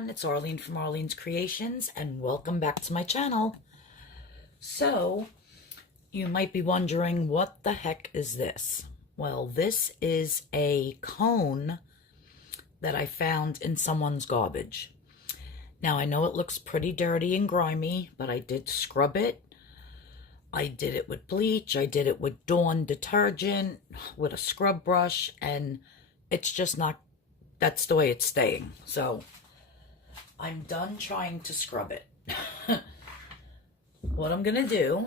everyone, it's Arlene from Arlene's Creations, and welcome back to my channel. So, you might be wondering, what the heck is this? Well, this is a cone that I found in someone's garbage. Now, I know it looks pretty dirty and grimy, but I did scrub it. I did it with bleach, I did it with Dawn detergent, with a scrub brush, and it's just not, that's the way it's staying. So, I'm done trying to scrub it. What I'm going to do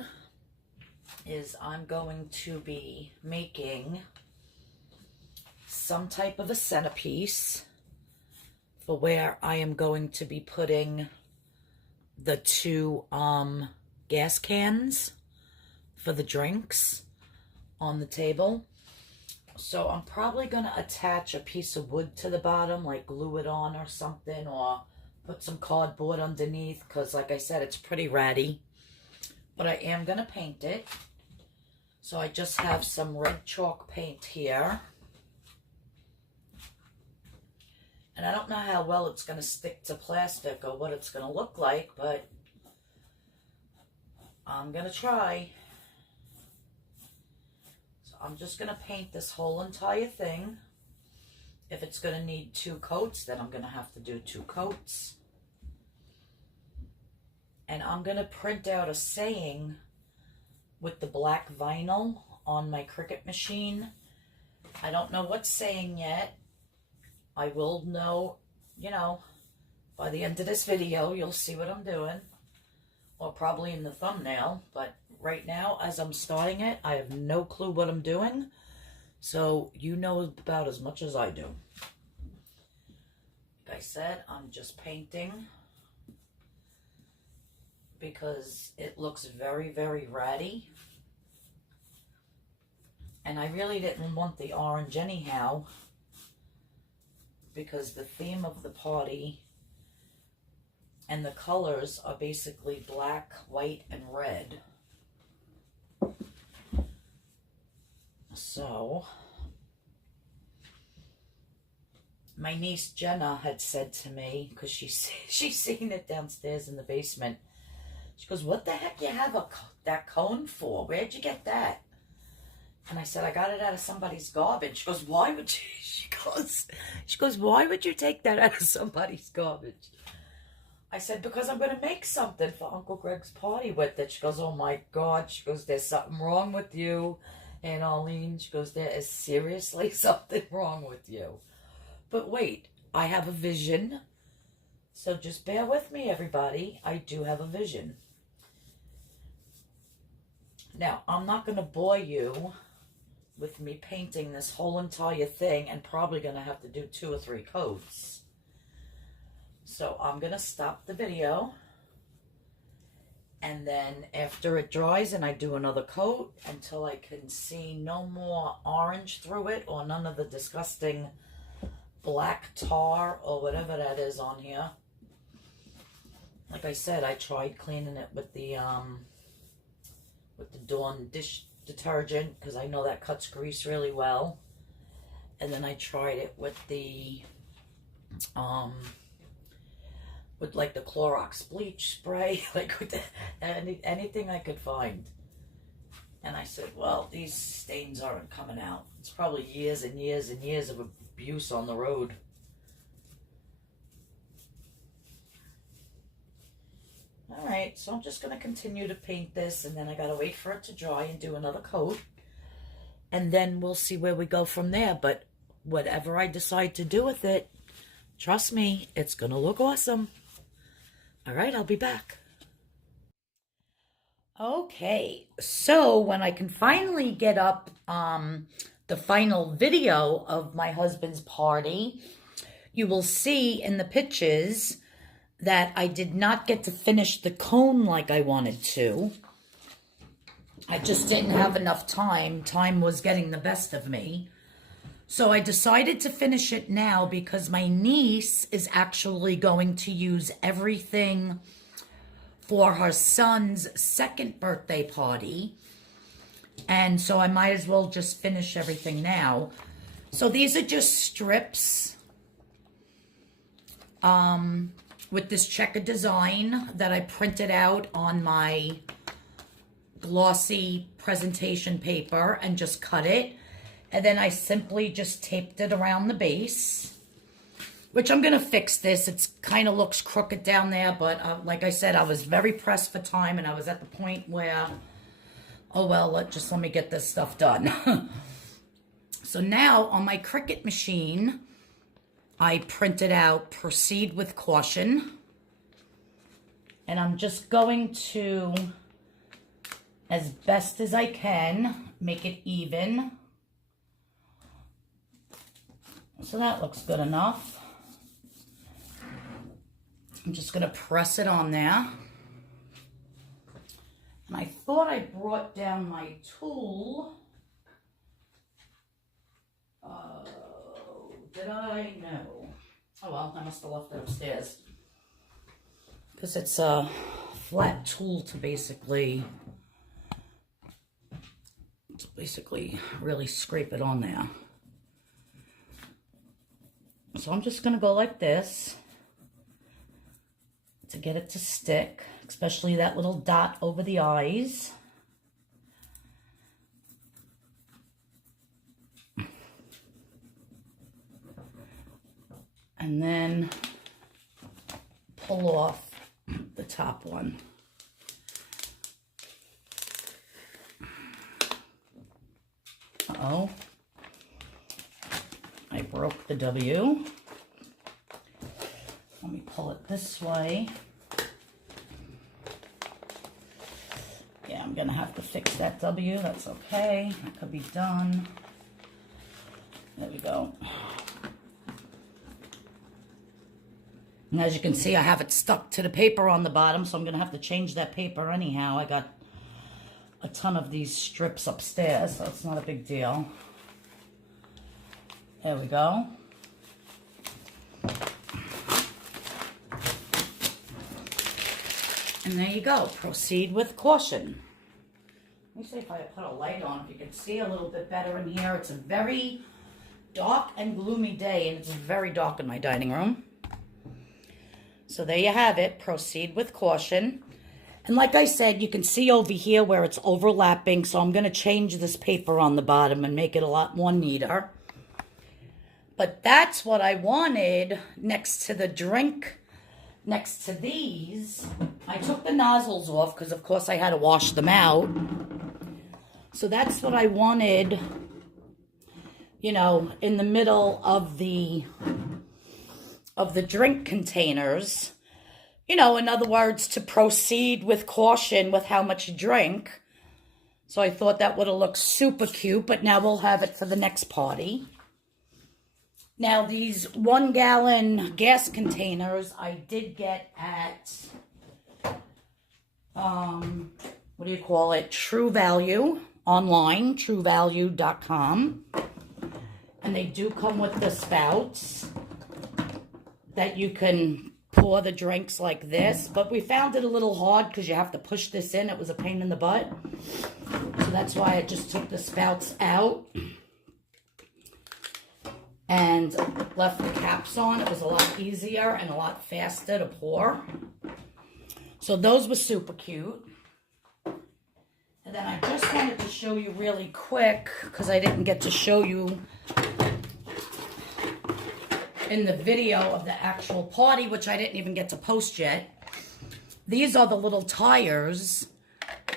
is I'm going to be making some type of a centerpiece for where I am going to be putting the two gas cans for the drinks on the table. So I'm probably going to attach a piece of wood to the bottom, like glue it on or something, or put some cardboard underneath, because like I said, it's pretty ratty. But I am going to paint it. So I just have some red chalk paint here. And I don't know how well it's going to stick to plastic or what it's going to look like, but I'm going to try. So I'm just going to paint this whole entire thing. If it's going to need 2 coats, then I'm going to have to do 2 coats. And I'm going to print out a saying with the black vinyl on my Cricut machine. I don't know what saying yet. I will know, by the end of this video, you'll see what I'm doing. Or probably in the thumbnail. But right now, as I'm starting it, I have no clue what I'm doing. So, you know about as much as I do. Like I said, I'm just painting because it looks very, very ratty. And I really didn't want the orange anyhow, because the theme of the party and the colors are basically black, white, and red. So, my niece Jenna had said to me, because she's seen it downstairs in the basement, she goes, "What the heck you have that cone for? Where'd you get that?" And I said, "I got it out of somebody's garbage." She goes, "Why would you?" She goes, "Why would you take that out of somebody's garbage?" I said, "Because I'm going to make something for Uncle Greg's party with it." She goes, "Oh my God." She goes, "There's something wrong with you, Aunt Arlene." She goes, "There is seriously something wrong with you." But wait, I have a vision. So just bear with me, everybody. I do have a vision. Now, I'm not going to bore you with me painting this whole entire thing, and probably going to have to do 2 or 3 coats. So I'm going to stop the video, and then after it dries and I do another coat until I can see no more orange through it, or none of the disgusting black tar or whatever that is on here. Like I said, I tried cleaning it with the Dawn dish detergent, because I know that cuts grease really well. And then I tried it with the like the Clorox bleach spray, like with anything I could find. And I said, well, these stains aren't coming out. It's probably years and years and years of abuse on the road. Alright, so I'm just going to continue to paint this, and then I got to wait for it to dry and do another coat. And then we'll see where we go from there. But whatever I decide to do with it, trust me, it's going to look awesome. Alright, I'll be back. Okay, so when I can finally get up the final video of my husband's party, you will see in the pictures that I did not get to finish the cone like I wanted to. I just didn't have enough time. Time was getting the best of me. So I decided to finish it now, because my niece is actually going to use everything for her son's 2nd birthday party. And so I might as well just finish everything now. So these are just strips with this checkered design that I printed out on my glossy presentation paper and just cut it. And then I simply just taped it around the base, which I'm going to fix this. It kind of looks crooked down there, but like I said, I was very pressed for time, and I was at the point where, oh well, let me get this stuff done. So now on my Cricut machine, I printed out Proceed with Caution. And I'm just going to, as best as I can, make it even. So that looks good enough. I'm just going to press it on there. And I thought I brought down my tool. Did I? No. Oh well, I must have left it upstairs. Because it's a flat tool to basically really scrape it on there. So I'm just going to go like this to get it to stick, especially that little dot over the eyes. And then pull off the top one. Uh-oh. I broke the W. Let me pull it this way. Yeah, I'm gonna have to fix that W. That's okay. That could be done. There we go. And as you can see, I have it stuck to the paper on the bottom, so I'm going to have to change that paper anyhow. I got a ton of these strips upstairs, so it's not a big deal. There we go. And there you go. Proceed with caution. Let me see if I put a light on, if you can see a little bit better in here. It's a very dark and gloomy day, and it's very dark in my dining room. So there you have it, Proceed with Caution. And like I said, you can see over here where it's overlapping, so I'm going to change this paper on the bottom and make it a lot more neater. But that's what I wanted next to the drink. Next to these, I took the nozzles off because, of course, I had to wash them out. So that's what I wanted, you know, in the middle of the drink containers, you know, in other words, to proceed with caution with how much you drink. So I thought that would have looked super cute, but now we'll have it for the next party. Now, these 1 gallon gas containers I did get at, what do you call it? True Value online, truevalue.com. And they do come with the spouts that you can pour the drinks like this, but we found it a little hard because you have to push this in. It was a pain in the butt, so that's why I just took the spouts out and left the caps on. It was a lot easier and a lot faster to pour. So those were super cute. And then I just wanted to show you really quick, because I didn't get to show you in the video of the actual party, which I didn't even get to post yet. These are the little tires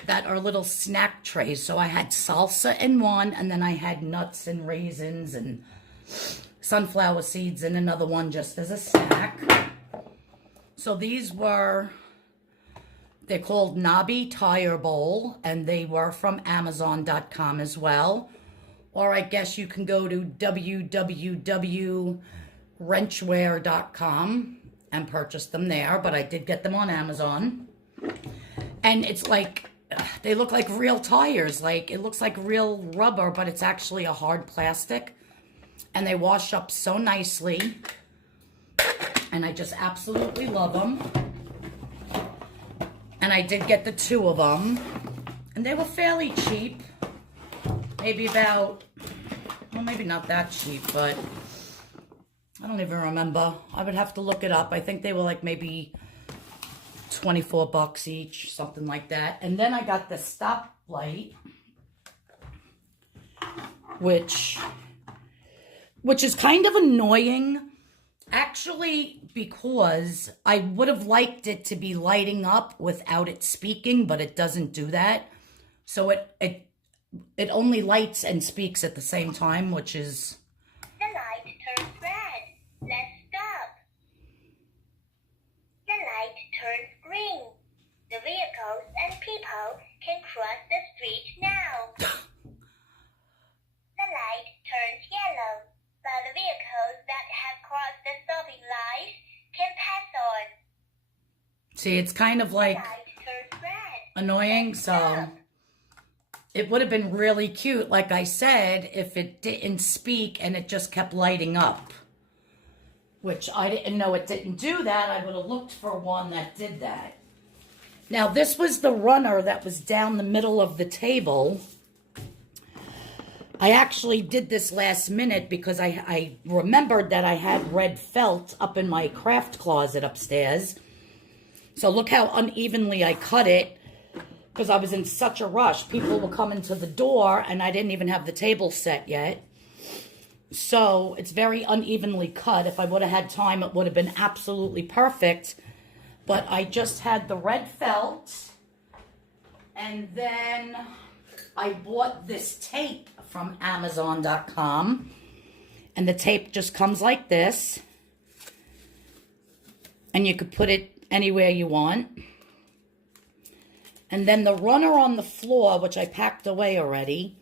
that are little snack trays. So I had salsa in one, and then I had nuts and raisins and sunflower seeds in another one just as a snack. So these were, they're called Knobby Tire Bowl, and they were from Amazon.com as well. Or I guess you can go to www.wrenchwear.com and purchase them there, but I did get them on Amazon. And it's like, they look like real tires. Like, it looks like real rubber, but it's actually a hard plastic. And they wash up so nicely. And I just absolutely love them. And I did get the 2 of them. And they were fairly cheap. Maybe about, well, maybe not that cheap, but I don't even remember. I would have to look it up. I think they were like maybe 24 bucks each, something like that. And then I got the stoplight, which is kind of annoying, actually, because I would have liked it to be lighting up without it speaking, but it doesn't do that. So it only lights and speaks at the same time, which is... The light turns red. Let's stop. The light turns green. The vehicles and people can cross the street now. The light turns yellow, but the vehicles that have crossed the stopping light can pass on. See, it's kind of like annoying, so it would have been really cute, like I said, if it didn't speak and it just kept lighting up. Which I didn't know it didn't do that. I would have looked for one that did that. Now, this was the runner that was down the middle of the table. I actually did this last minute because I remembered that I had red felt up in my craft closet upstairs. So look how unevenly I cut it because I was in such a rush. People were coming to the door and I didn't even have the table set yet. So it's very unevenly cut. If I would have had time, it would have been absolutely perfect. But I just had the red felt. And then I bought this tape from Amazon.com. And the tape just comes like this. And you could put it anywhere you want. And then the runner on the floor, which I packed away already,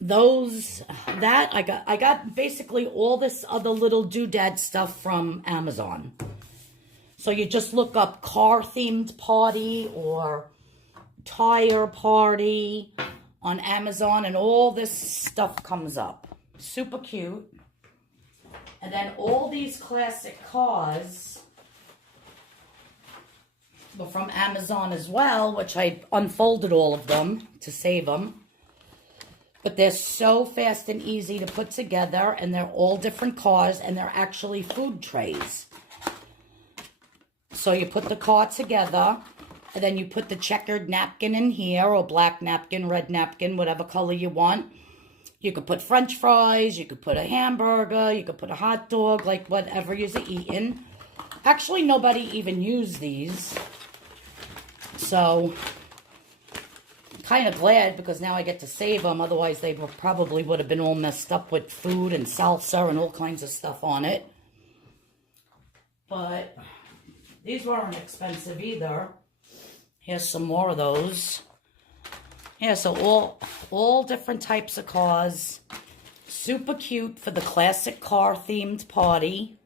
I got basically all this other little doodad stuff from Amazon. So you just look up car themed party or tire party on Amazon and all this stuff comes up. Super cute. And then all these classic cars were from Amazon as well, which I unfolded all of them to save them. But they're so fast and easy to put together, and they're all different cars, and they're actually food trays. So you put the car together, and then you put the checkered napkin in here, or black napkin, red napkin, whatever color you want. You could put French fries, you could put a hamburger, you could put a hot dog, like whatever you're eating. Actually, nobody even used these. So, kind of glad because now I get to save them. Otherwise, they probably would have been all messed up with food and salsa and all kinds of stuff on it. But these weren't expensive either. Here's some more of those. Yeah, so all different types of cars. Super cute for the classic car themed party.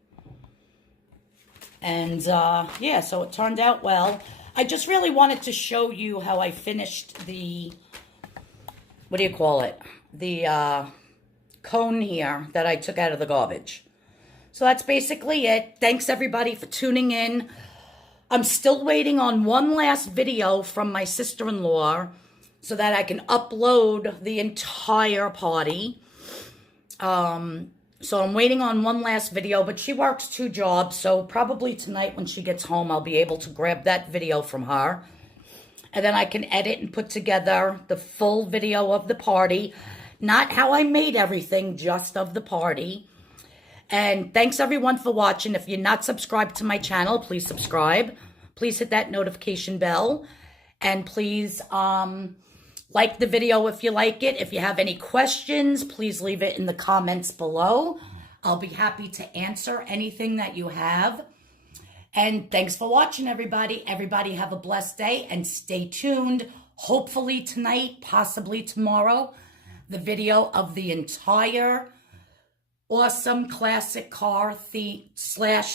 And yeah, so it turned out well. I just really wanted to show you how I finished the, what do you call it? The cone here that I took out of the garbage. So that's basically it. Thanks everybody for tuning in. I'm still waiting on one last video from my sister-in-law so that I can upload the entire party. So I'm waiting on one last video, but she works 2 jobs, so probably tonight when she gets home, I'll be able to grab that video from her. And then I can edit and put together the full video of the party. Not how I made everything, just of the party. And thanks everyone for watching. If you're not subscribed to my channel, please subscribe. Please hit that notification bell. And please like the video if you like it. If you have any questions, please leave it in the comments below. I'll be happy to answer anything that you have. And thanks for watching, everybody. Everybody have a blessed day and stay tuned. Hopefully tonight, possibly tomorrow, the video of the entire awesome classic car /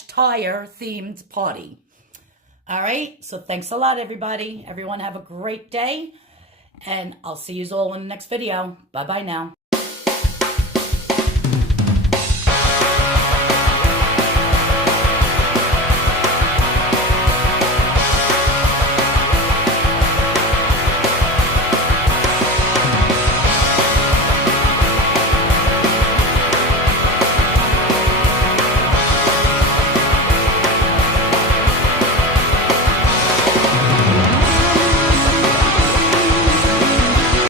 tire themed party. All right, so thanks a lot, everybody. Everyone have a great day. And I'll see you all in the next video. Bye-bye now.